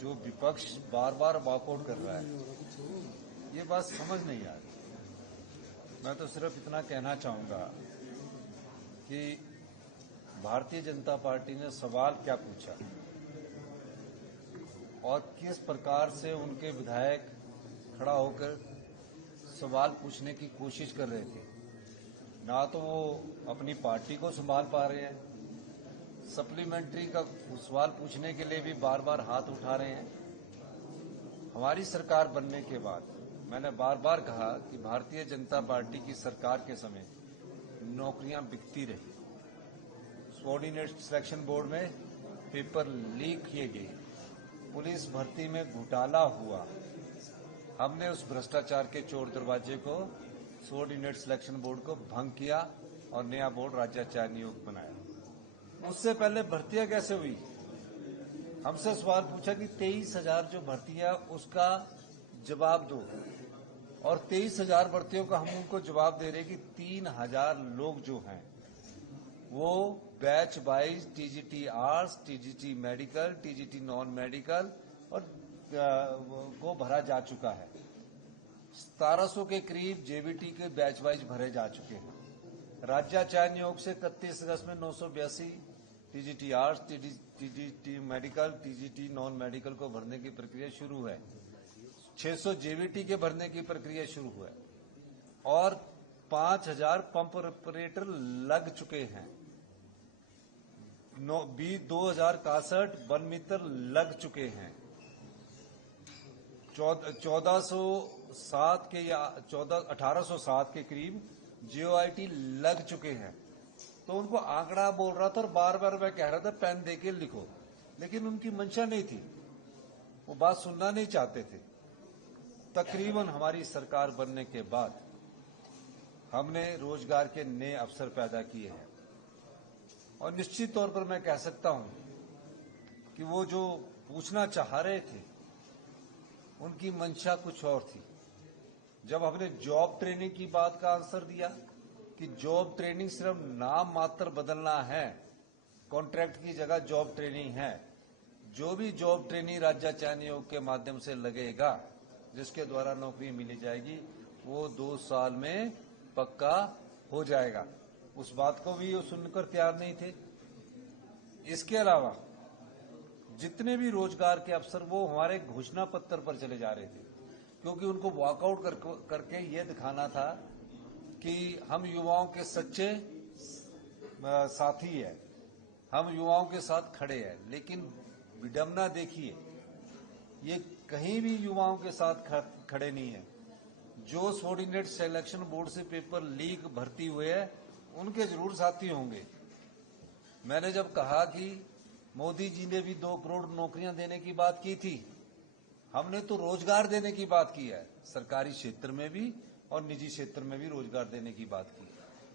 जो विपक्ष बार बार वॉकआउट कर रहा है, ये बात समझ नहीं आ रही। मैं तो सिर्फ इतना कहना चाहूंगा कि भारतीय जनता पार्टी ने सवाल क्या पूछा और किस प्रकार से उनके विधायक खड़ा होकर सवाल पूछने की कोशिश कर रहे थे। ना तो वो अपनी पार्टी को संभाल पा रहे हैं, सप्लीमेंट्री का सवाल पूछने के लिए भी बार बार हाथ उठा रहे हैं। हमारी सरकार बनने के बाद मैंने बार बार कहा कि भारतीय जनता पार्टी की सरकार के समय नौकरियां बिकती रही, सबॉर्डिनेट सिलेक्शन बोर्ड में पेपर लीक किए गए, पुलिस भर्ती में घोटाला हुआ। हमने उस भ्रष्टाचार के चोर दरवाजे को, सबॉर्डिनेट सिलेक्शन बोर्ड को भंग किया और नया बोर्ड राज्याचार्य नियोग बनाया। उससे पहले भर्तियां कैसे हुई? हमसे सवाल पूछा कि 23,000 जो भर्ती है उसका जवाब दो, और 23,000 भर्तियों का हम उनको जवाब दे रहे कि 3,000 लोग जो हैं वो batch wise TGT arts, TGT medical, TGT non medical और को भरा जा चुका है। 1700 के करीब जेबीटी के बैच वाइज भरे जा चुके हैं। राज्याचार्य नियोग से 31 अगस्त में 982 TGT arts, TGT medical, TGT non medical को भरने की प्रक्रिया शुरू है। 600 जेबीटी के भरने की प्रक्रिया शुरू है और 5,000 पंप ऑपरेटर लग चुके हैं। 2,061 वन मित्र लग चुके हैं। 1807 के करीब जीओआईटी लग चुके हैं। तो उनको आंकड़ा बोल रहा था और बार बार मैं कह रहा था पेन देके लिखो, लेकिन उनकी मंशा नहीं थी, वो बात सुनना नहीं चाहते थे। तकरीबन हमारी सरकार बनने के बाद हमने रोजगार के नए अवसर पैदा किए हैं और निश्चित तौर पर मैं कह सकता हूं कि वो जो पूछना चाह रहे थे उनकी मंशा कुछ और थी। जब हमने जॉब ट्रेनिंग की बात का आंसर दिया कि जॉब ट्रेनिंग सिर्फ नाम मात्र बदलना है, कॉन्ट्रैक्ट की जगह जॉब ट्रेनिंग है, जो भी जॉब ट्रेनिंग राज्याचार्य नियोग के माध्यम से लगेगा, जिसके द्वारा नौकरी मिली जाएगी, वो 2 साल में पक्का हो जाएगा। उस बात को भी वो सुनकर तैयार नहीं थे। इसके अलावा जितने भी रोजगार के अवसर वो हमारे घोषणा पत्र पर चले जा रहे थे, क्योंकि उनको वॉकआउट करके ये दिखाना था कि हम युवाओं के सच्चे साथी है, हम युवाओं के साथ खड़े हैं। लेकिन विडंबना देखिए, ये कहीं भी युवाओं के साथ खड़े नहीं है। जो सबॉर्डिनेट सिलेक्शन बोर्ड से पेपर लीक भर्ती हुए हैं उनके जरूर साथी होंगे। मैंने जब कहा कि मोदी जी ने भी 2 करोड़ नौकरियां देने की बात की थी, हमने तो रोजगार देने की बात की है, सरकारी क्षेत्र में भी और निजी क्षेत्र में भी रोजगार देने की बात की है।